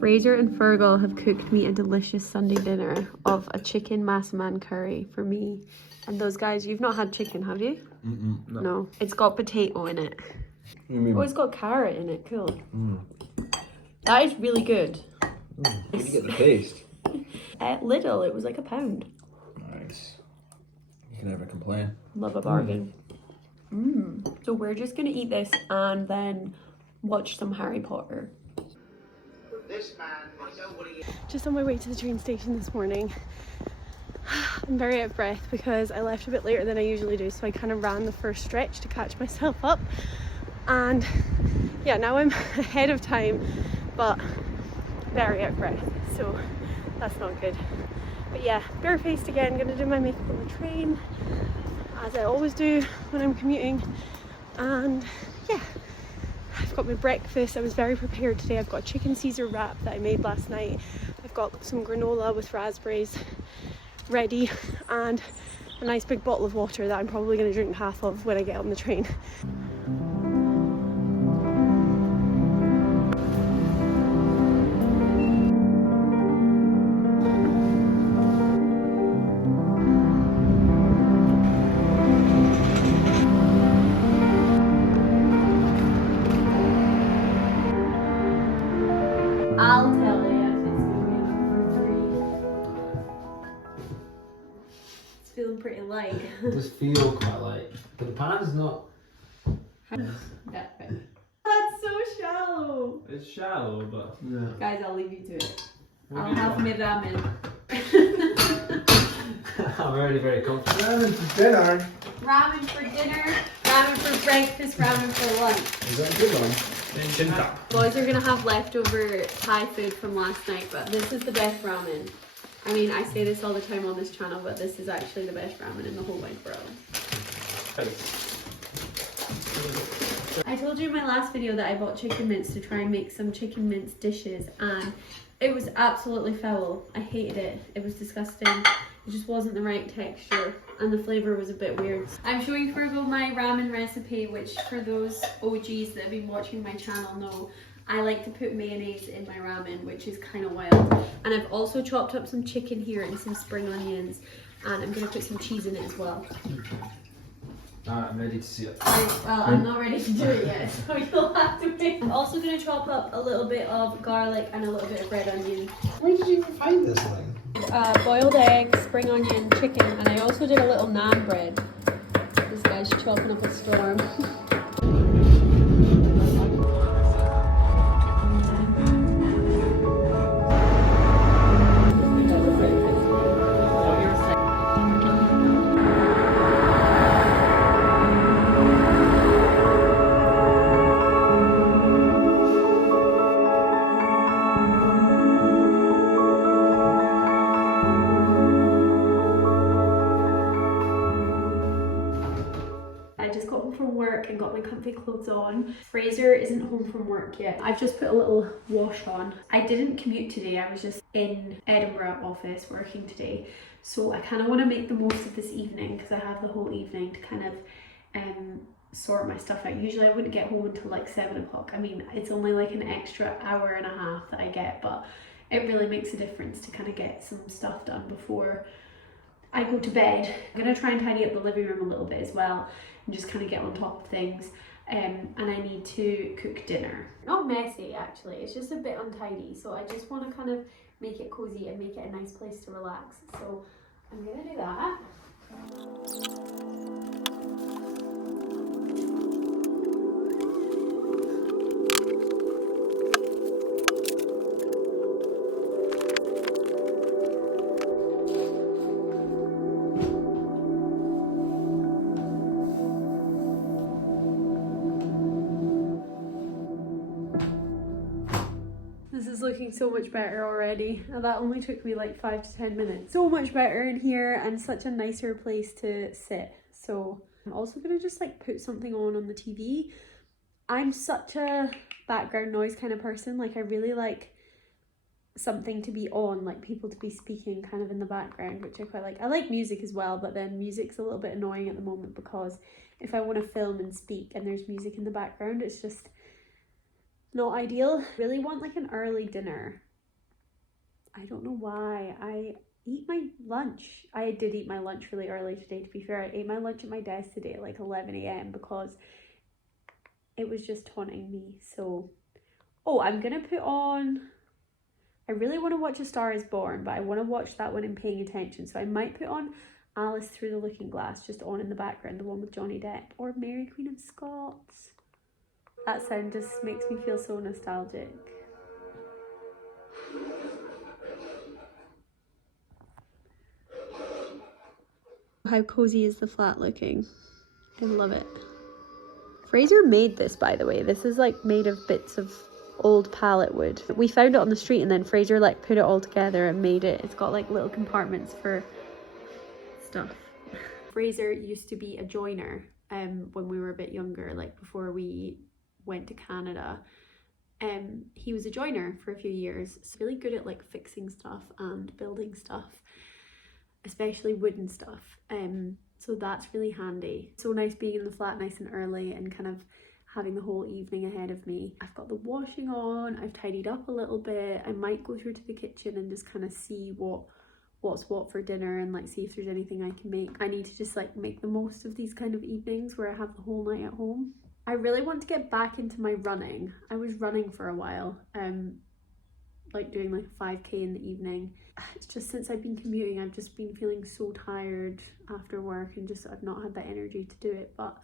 Fraser and Fergal have cooked me a delicious Sunday dinner of a chicken massaman curry for me and those guys. You've not had chicken, have you? No. It's got potato in it. Oh, it's got carrot in it. Cool. That is really good. Where did you get the paste? At Lidl, it was like £1. Nice. You can never complain. Love a bargain. So we're just gonna eat this and then watch some Harry Potter. This man, I know what he is. Just on my way to the train station this morning. I'm very out of breath because I left a bit later than I usually do, so I kind of ran the first stretch to catch myself up, and yeah, now I'm ahead of time but very out of breath, so that's not good. But yeah, barefaced again, gonna do my makeup on the train as I always do when I'm commuting. And yeah, I've got my breakfast. I was very prepared today. I've got a chicken Caesar wrap that I made last night. I've got some granola with raspberries ready and a nice big bottle of water that I'm probably going to drink half of when I get on the train. I'll tell you if it's going to be a number 3. It's feeling pretty light. It does feel quite light, but the pan's not. That bit. That's so shallow. It's shallow, but Yeah. Guys, I'll leave you to it. I'll have my ramen. I'm already very comfortable. Ramen for dinner. Ramen for dinner, ramen for breakfast, ramen for lunch. Is that a good one? Boys are gonna have leftover Thai food from last night, but this is the best ramen. I mean, I say this all the time on this channel, but this is actually the best ramen in the whole wide world. I told you in my last video that I bought chicken mince to try and make some chicken mince dishes, and it was absolutely foul. I hated it. It was disgusting. It just wasn't the right texture and the flavour was a bit weird. I'm showing Fergal my ramen recipe, which for those OGs that have been watching my channel know I like to put mayonnaise in my ramen, which is kind of wild. And I've also chopped up some chicken here and some spring onions, and I'm going to put some cheese in it as well. Alright, I'm ready to see it. Well, I'm not ready to do it yet, so you'll have to wait. I'm also going to chop up a little bit of garlic and a little bit of red onion. Where did you even find this thing? Boiled eggs, spring onion, chicken, and I also did a little naan bread. This guy's chopping up a storm. And got my comfy clothes on. Fraser isn't home from work yet. I've just put a little wash on. I didn't commute today. I was just in Edinburgh office working today. So I kind of want to make the most of this evening because I have the whole evening to kind of sort my stuff out. Usually I wouldn't get home until like 7 o'clock. I mean, it's only like an extra hour and a half that I get, but it really makes a difference to kind of get some stuff done before I go to bed. I'm going to try and tidy up the living room a little bit as well and just kind of get on top of things. And I need to cook dinner. Not messy actually, it's just a bit untidy. So I just want to kind of make it cozy and make it a nice place to relax. So I'm going to do that. Looking so much better already, and that only took me like 5 to 10 minutes. So much better in here and such a nicer place to sit. So I'm also gonna just like put something on the TV. I'm such a background noise kind of person. Like I really like something to be on, like people to be speaking kind of in the background, which I quite like. I like music as well, but then music's a little bit annoying at the moment because if I want to film and speak and there's music in the background, it's just not ideal. Really want like an early dinner. I don't know why. I eat my lunch. I did eat my lunch really early today, to be fair. I ate my lunch at my desk today at like 11 a.m. because it was just taunting me. So, oh, I'm gonna put on, I really want to watch A Star Is Born, but I want to watch that one in paying attention. So I might put on Alice Through the Looking Glass just on in the background, the one with Johnny Depp, or Mary Queen of Scots. That sound just makes me feel so nostalgic. How cozy is the flat looking? I love it. Fraser made this, by the way. This is like made of bits of old pallet wood. We found it on the street and then Fraser like put it all together and made it. It's got like little compartments for stuff. Fraser used to be a joiner when we were a bit younger, like before we went to Canada. He was a joiner for a few years. So really good at like fixing stuff and building stuff, especially wooden stuff. So that's really handy. So nice being in the flat nice and early and kind of having the whole evening ahead of me. I've got the washing on, I've tidied up a little bit. I might go through to the kitchen and just kind of see what's what for dinner and like see if there's anything I can make. I need to just like make the most of these kind of evenings where I have the whole night at home. I really want to get back into my running. I was running for a while, like doing like a 5k in the evening. It's just since I've been commuting, I've just been feeling so tired after work and just I've not had that energy to do it, but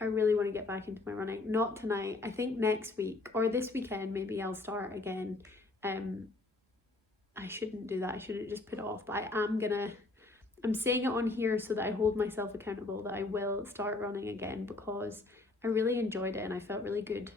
I really want to get back into my running. Not tonight, I think next week or this weekend maybe I'll start again. I shouldn't do that, I shouldn't just put it off, but I'm saying it on here so that I hold myself accountable that I will start running again because I really enjoyed it and I felt really good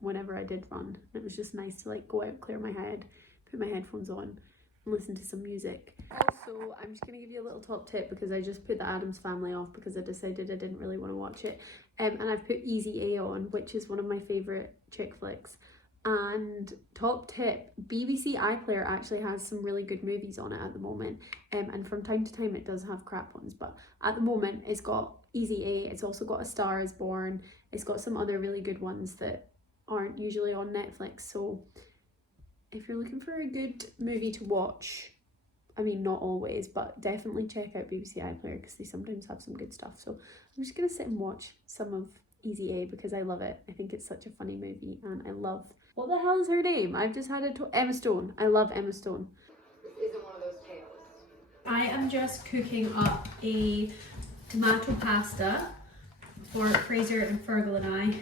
whenever I did run. It was just nice to like go out, clear my head, put my headphones on and listen to some music. Also, I'm just going to give you a little top tip because I just put the Addams Family off because I decided I didn't really want to watch it. And I've put Easy A on, which is one of my favourite chick flicks. And top tip, BBC iPlayer actually has some really good movies on it at the moment. And from time to time it does have crap ones, but at the moment it's got Easy A, it's also got A Star Is Born, it's got some other really good ones that aren't usually on Netflix. So if you're looking for a good movie to watch, I mean not always, but definitely check out BBC iPlayer because they sometimes have some good stuff. So I'm just gonna sit and watch some of Easy A because I love it. I think it's such a funny movie and I love, what the hell is her name? I've just had Emma Stone. I love Emma Stone. This isn't one of those tales. I am just cooking up a tomato pasta for Fraser and Fergal and I.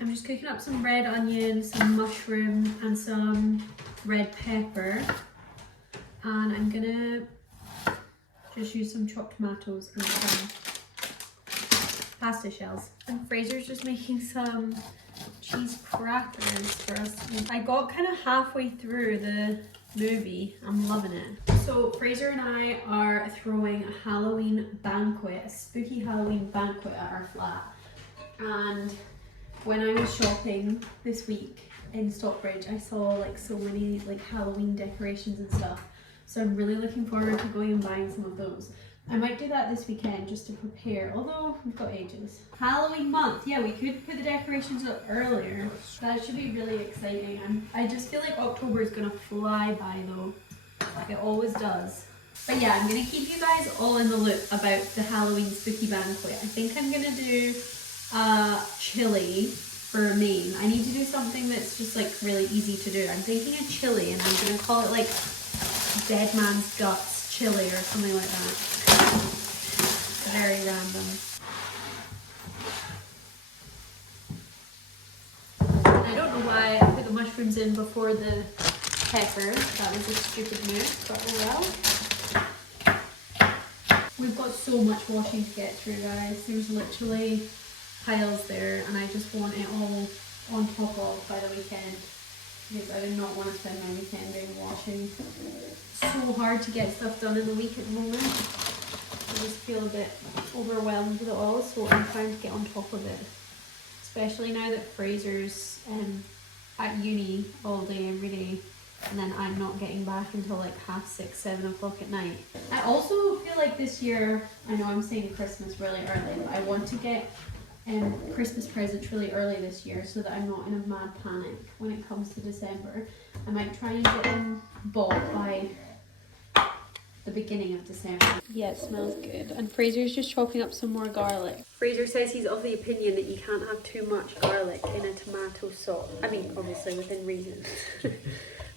I'm just cooking up some red onion, some mushroom and some red pepper. And I'm gonna just use some chopped tomatoes and some pasta shells. And Fraser's just making some cheese crackers for us. I got kind of halfway through the movie. I'm loving it. So Fraser and I are throwing a Halloween banquet, a spooky Halloween banquet at our flat. And when I was shopping this week in Stockbridge, I saw like so many like Halloween decorations and stuff. So I'm really looking forward to going and buying some of those. I might do that this weekend just to prepare, although we've got ages. Halloween month, yeah, we could put the decorations up earlier. That should be really exciting. And I just feel like October is gonna fly by though, like it always does. But yeah, I'm gonna keep you guys all in the loop about the Halloween spooky banquet. I think I'm gonna do chili for main. I need to do something that's just like really easy to do. I'm thinking a chili and I'm gonna call it like Dead Man's Guts chili or something like that. Very random. I don't know why I put the mushrooms in before the peppers. That was a stupid move, but oh well. We've got so much washing to get through, guys. There's literally piles there and I just want it all on top of by the weekend because I do not want to spend my weekend doing washing. It's so hard to get stuff done in the week at the moment. I just feel a bit overwhelmed with it all, so I'm trying to get on top of it. Especially now that Fraser's at uni all day, every day. and then I'm not getting back until like 6:30, 7 o'clock at night. I also feel like this year, I know I'm saying Christmas really early, but I want to get Christmas presents really early this year so that I'm not in a mad panic when it comes to December. I might try and get them bought by the beginning of December. Yeah, it smells good. And Fraser's just chopping up some more garlic. Fraser says he's of the opinion that you can't have too much garlic in a tomato sauce. I mean, obviously within reason.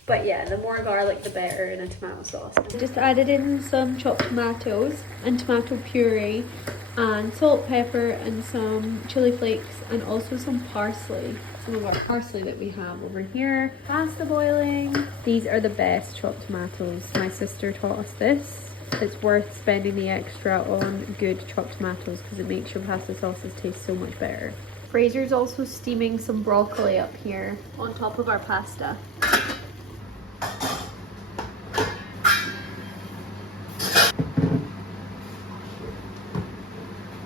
But yeah, the more garlic the better in a tomato sauce. Just added in some chopped tomatoes and tomato puree and salt, pepper and some chili flakes and also some parsley. Some of our parsley that we have over here. Pasta boiling. These are the best chopped tomatoes. My sister taught us this. It's worth spending the extra on good chopped tomatoes because it makes your pasta sauces taste so much better. Fraser's also steaming some broccoli up here on top of our pasta.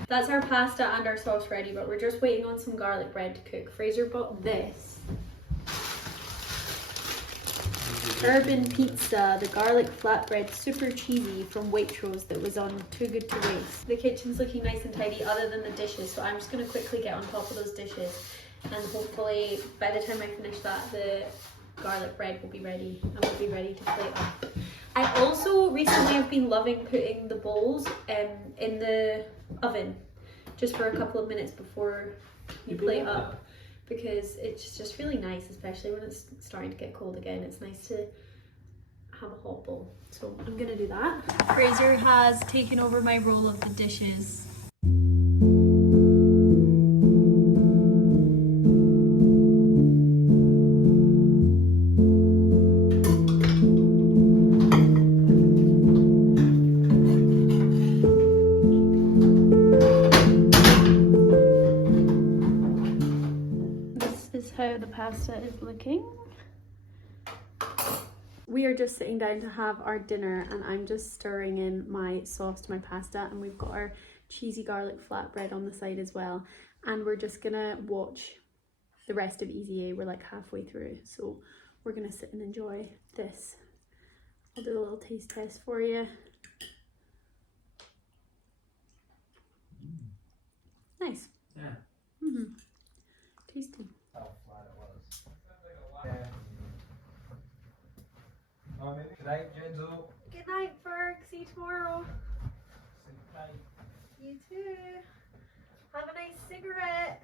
That's our pasta and our sauce ready, but we're just waiting on some garlic bread to cook. Fraser bought this. Urban Pizza, the garlic flatbread, super cheesy from Waitrose that was on Too Good to Waste. The kitchen's looking nice and tidy other than the dishes, so I'm just going to quickly get on top of those dishes and hopefully by the time I finish that, the garlic bread will be ready and we'll be ready to plate up. I also recently have been loving putting the bowls in the oven just for a couple of minutes before you plate up because it's just really nice, especially when it's starting to get cold again. It's nice to have a hot bowl. So I'm gonna do that. Fraser has taken over my role of the dishes. How the pasta is looking. We are just sitting down to have our dinner and I'm just stirring in my sauce to my pasta and we've got our cheesy garlic flatbread on the side as well, and we're just gonna watch the rest of hiiiiii. We're like halfway through, so we're gonna sit and enjoy this. I'll do a little taste test for you. Nice. Yeah. Tasty. How flat it was. Yeah. Good night, Genzo. Good night, Ferg. See you tomorrow. Good night. You too. Have a nice cigarette.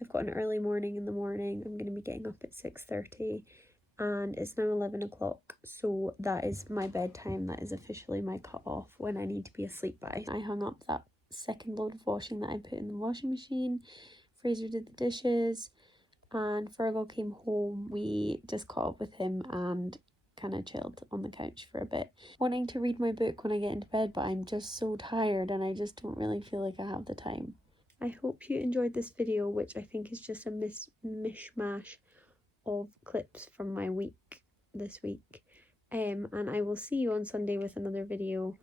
I've got an early morning in the morning. I'm going to be getting up at 6:30 and it's now 11 o'clock. So that is my bedtime. That is officially my cut off when I need to be asleep by. I hung up that second load of washing that I put in the washing machine. Fraser did the dishes and Fergal came home. We just caught up with him and kind of chilled on the couch for a bit. Wanting to read my book when I get into bed, but I'm just so tired and I just don't really feel like I have the time. I hope you enjoyed this video, which I think is just a mishmash of clips from my week this week. And I will see you on Sunday with another video.